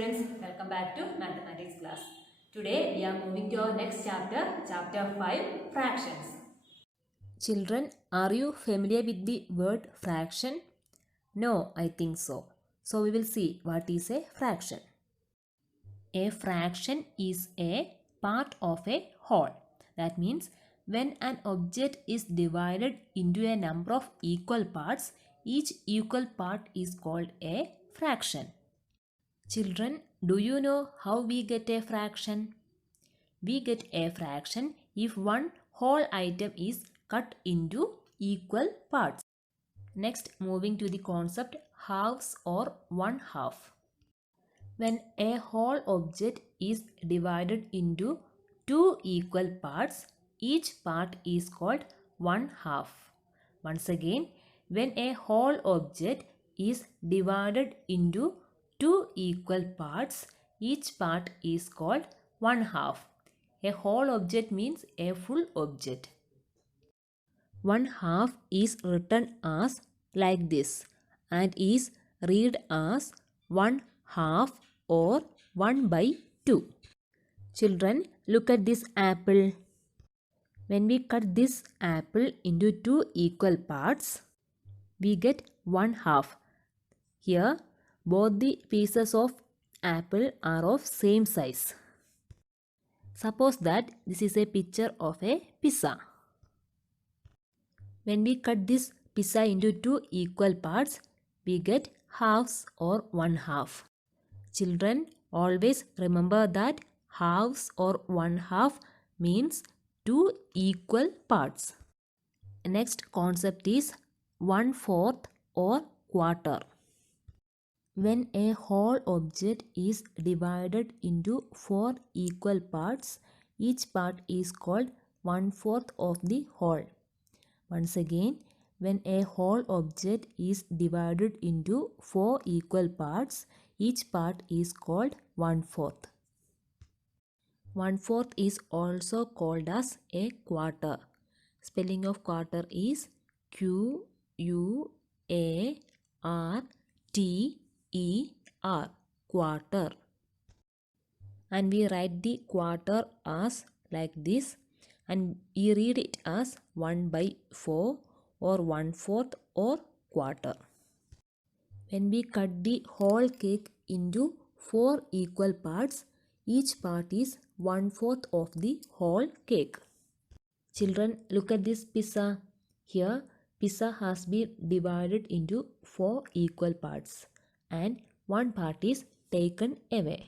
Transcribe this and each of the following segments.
students, welcome back to mathematics class. Today we are moving to our next chapter, chapter 5, fractions. Children, are you familiar with the word fraction? No, I think so. So we will see what is a fraction. A fraction is a part of a whole. That means when an object is divided into a number of equal parts, each equal part is called a fraction. Children, do you know how we get a fraction? We get a fraction if one whole item is cut into equal parts. Next, moving to the concept halves or one half. When a whole object is divided into two equal parts, each part is called one half. Once again, when a whole object is divided into two equal parts, each part is called one half. A whole object means a full object. One half is written as like this and is read as 1/2 or 1/2. Children, look at this apple. When we cut this apple into two equal parts, we get 1/2. Here, both the pieces of apple are of same size. Suppose that this is a picture of a pizza. When we cut this pizza into two equal parts, we get halves or 1/2. Children, always remember that halves or 1/2 means two equal parts. Next concept is 1/4 or quarter. When a whole object is divided into four equal parts, each part is called 1/4 of the whole. Once again, when a whole object is divided into four equal parts, each part is called 1/4. 1/4 is also called as a quarter. Spelling of quarter is Q-U-A-R-T-E-R, quarter. And we write the quarter as like this, and we read it as 1/4 or 1/4 or quarter. When we cut the whole cake into four equal parts, each part is 1/4 of the whole cake. Children, look at this pizza. Here, pizza has been divided into four equal parts and one part is taken away.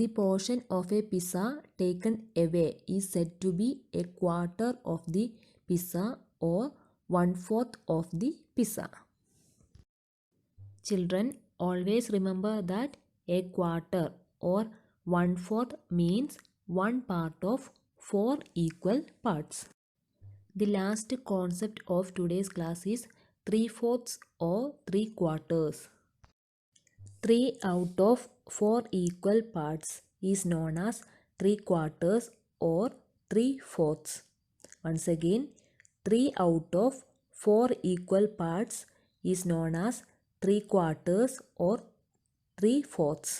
The portion of a pizza taken away is said to be a quarter of the pizza or 1/4 of the pizza. Children, always remember that a quarter or 1/4 means one part of four equal parts. The last concept of today's class is 3/4 or 3/4. 3 out of 4 equal parts is known as 3/4 or 3/4. Once again, 3 out of 4 equal parts is known as 3/4 or 3/4.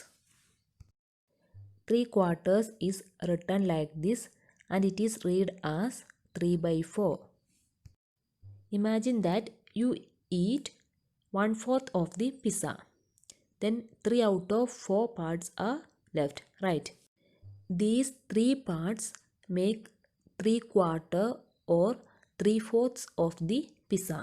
3/4 is written like this and it is read as 3/4. Imagine that you eat 1/4 of the pizza. Then 3 out of 4 parts are left, right? These 3 parts make 3/4 or 3/4 of the pizza.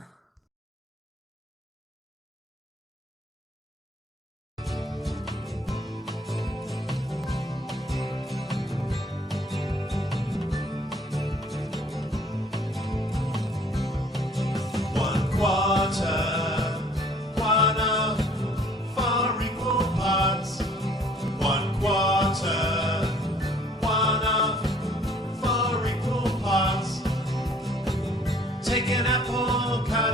Take an apple, cut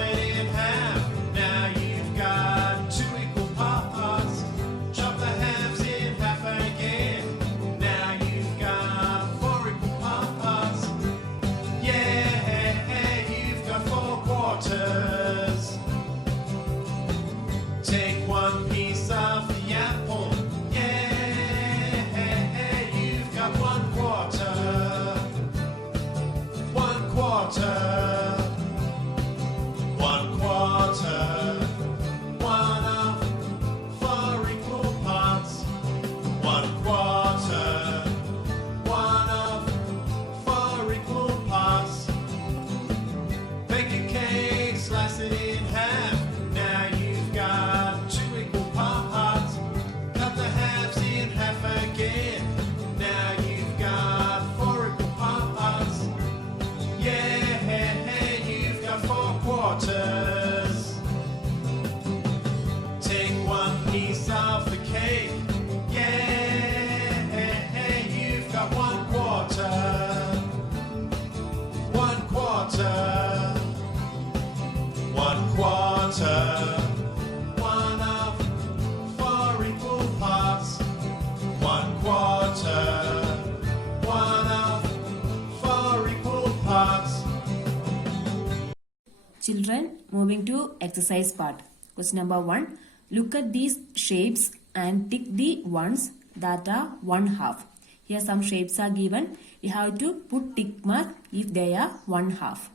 Moving to exercise part. Question number 1. Look at these shapes and tick the ones that are 1/2. Here some shapes are given. We have to put tick mark if they are 1/2.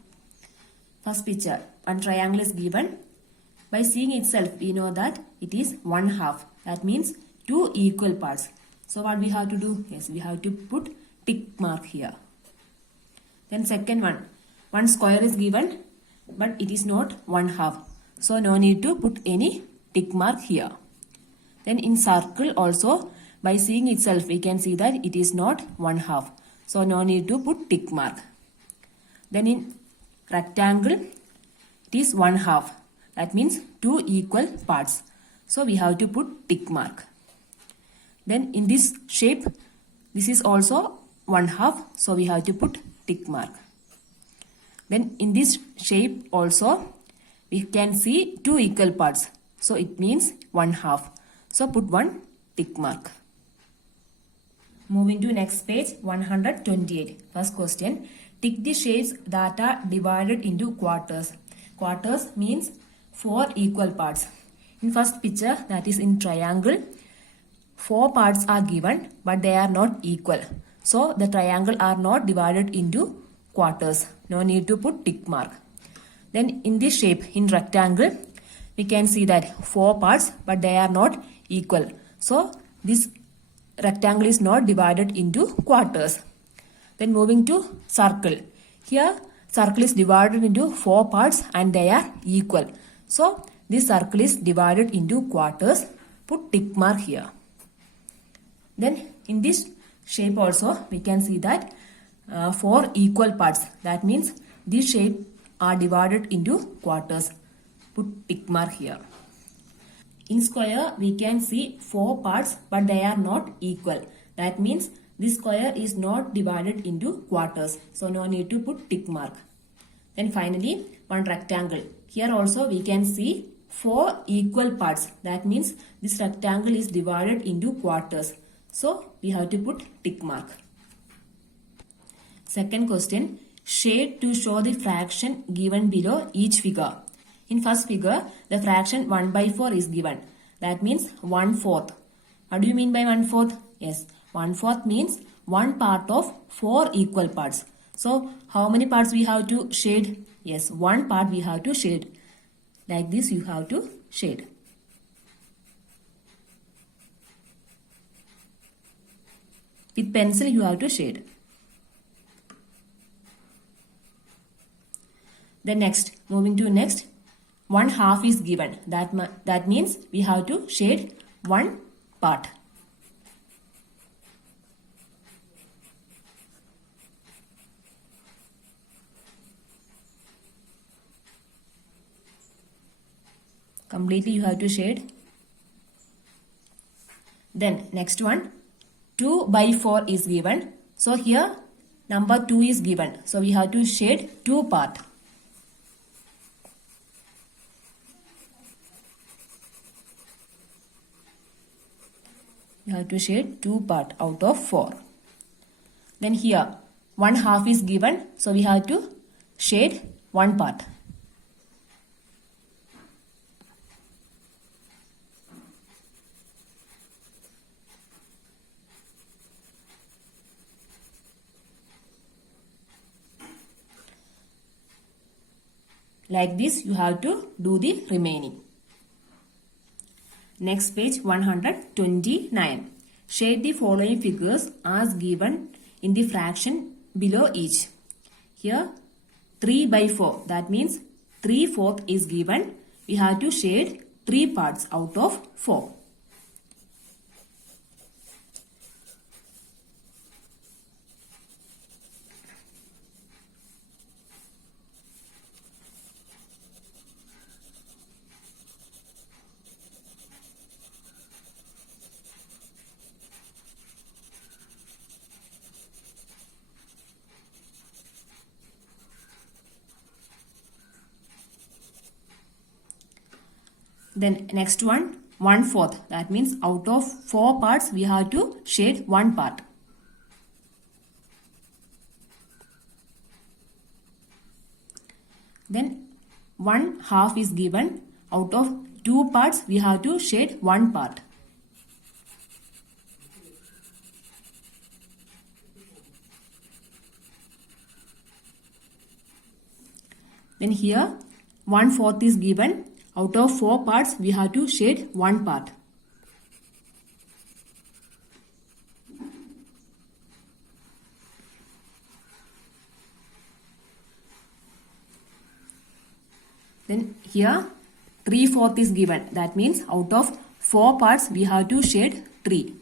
First picture, one triangle is given. By seeing itself, we know that it is 1/2. That means 2 equal parts. So what we have to do? Yes, we have to put tick mark here. Then second one square is given, but it is not 1/2. So no need to put any tick mark here. Then in circle also, by seeing itself, we can see that it is not 1/2. So no need to put tick mark. Then in rectangle, it is 1/2. That means 2 equal parts. So we have to put tick mark. Then in this shape, this is also 1/2. So we have to put tick mark. Then in this shape also, we can see 2 equal parts. So it means 1/2. So put one tick mark. Moving to next page, 128. First question, tick the shapes that are divided into quarters. Quarters means 4 equal parts. In first picture, that is in triangle, 4 parts are given, but they are not equal. So the triangle are not divided into quarters. No need to put tick mark. Then in this shape, in rectangle, we can see that 4 parts, but they are not equal. So this rectangle is not divided into quarters. Then moving to circle. Here circle is divided into 4 parts and they are equal. So this circle is divided into quarters. Put tick mark here. Then in this shape also we can see that 4 equal parts. That means this shape are divided into quarters. Put tick mark here. In square, we can see 4 parts, but they are not equal. That means this square is not divided into quarters. So no need to put tick mark. Then finally, one rectangle. Here also we can see 4 equal parts. That means this rectangle is divided into quarters. So we have to put tick mark. Second question, shade to show the fraction given below each figure. In first figure, the fraction 1/4 is given. That means 1/4. What do you mean by 1/4? Yes, 1/4 means 1 part of 4 equal parts. So how many parts we have to shade? Yes, 1 part we have to shade. Like this you have to shade. With pencil you have to shade. Then next, moving to next, 1/2 is given. That means we have to shade 1 part. Completely you have to shade. Then next one, 2/4 is given. So here number 2 is given. So we have to shade 2 part. You have to shade 2 part out of 4. Then here 1/2 is given. So we have to shade 1 part. Like this you have to do the remaining. Next page, 129. Shade the following figures as given in the fraction below each. Here 3/4. That means 3/4 is given. We have to shade 3 parts out of 4. Then next one, 1/4. That means out of 4 parts, we have to shade 1 part. Then 1/2 is given. Out of 2 parts, we have to shade 1 part. Then here 1/4 is given. Out of 4 parts, we have to shade 1 part. Then here 3/4 is given. That means out of 4 parts, we have to shade 3.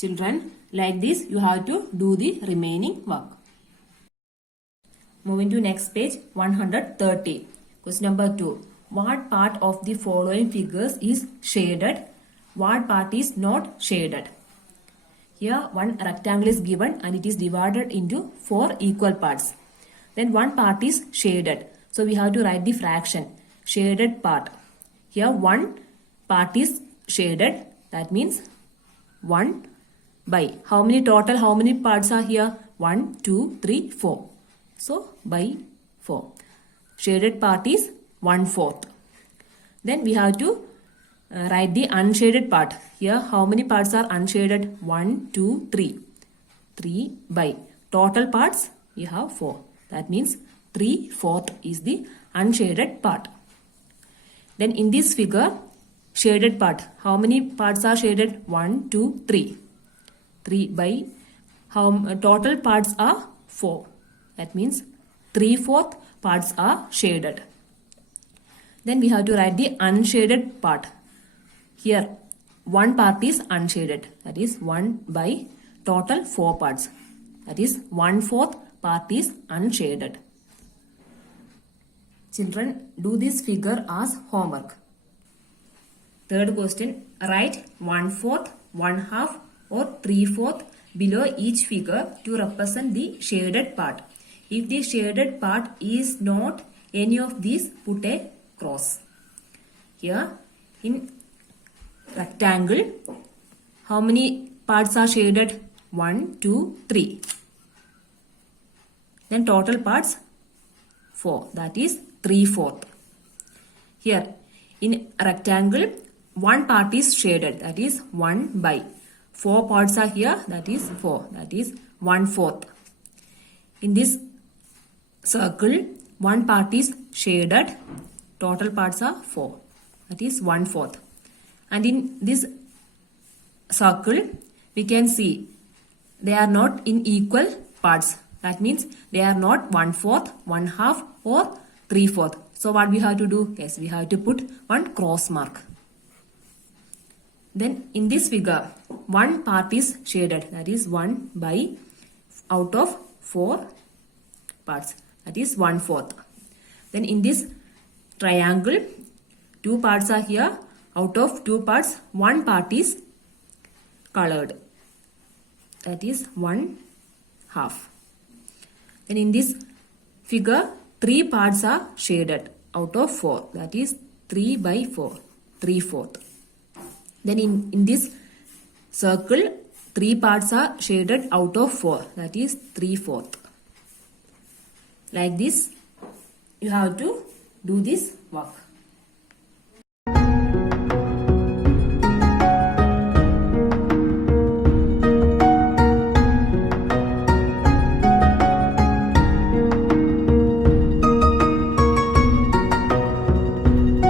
Children, like this you have to do the remaining work. Moving to next page 130. Question number 2. What part of the following figures is shaded? What part is not shaded? Here one rectangle is given and it is divided into 4 equal parts. Then one part is shaded. So we have to write the fraction. Shaded part. Here one part is shaded. That means 1 by. How many parts are here? 1, 2, 3, 4. So by 4. Shaded part is 1/4. Then we have to write the unshaded part. Here how many parts are unshaded? 1, 2, 3. 3 by. Total parts we have 4. That means 3/4 is the unshaded part. Then in this figure, shaded part. How many parts are shaded? 1, 2, 3. 3 by. Total parts are 4. That means 3/4 parts are shaded. Then we have to write the unshaded part. Here one part is unshaded. That is 1 by total 4 parts. That is 1/4 part is unshaded. Children, do this figure as homework. Third question. Write 1/4, 1/2 or 3/4 below each figure to represent the shaded part. If the shaded part is not any of these, put a cross. Here in rectangle, how many parts are shaded? 1, 2, 3. Then total parts 4. That is 3/4. Here in rectangle, one part is shaded. That is 1 by. 4 parts are here. That is 4. That is 1/4. In this circle, one part is shaded. Total parts are 4. That is 1/4. And in this circle, we can see they are not in equal parts. That means they are not 1/4, 1/2 or 3/4. So what we have to do? Yes, we have to put one cross mark. Then in this figure, one part is shaded. That is 1 by. Out of 4 parts. That is 1/4. Then in this triangle, 2 parts are here. Out of 2 parts, one part is colored. That is 1/2. Then in this figure, 3 parts are shaded. Out of 4. That is 3 by 4. 3/4. Then in this circle, 3 parts are shaded out of 4. That is 3/4. Like this, you have to do this work.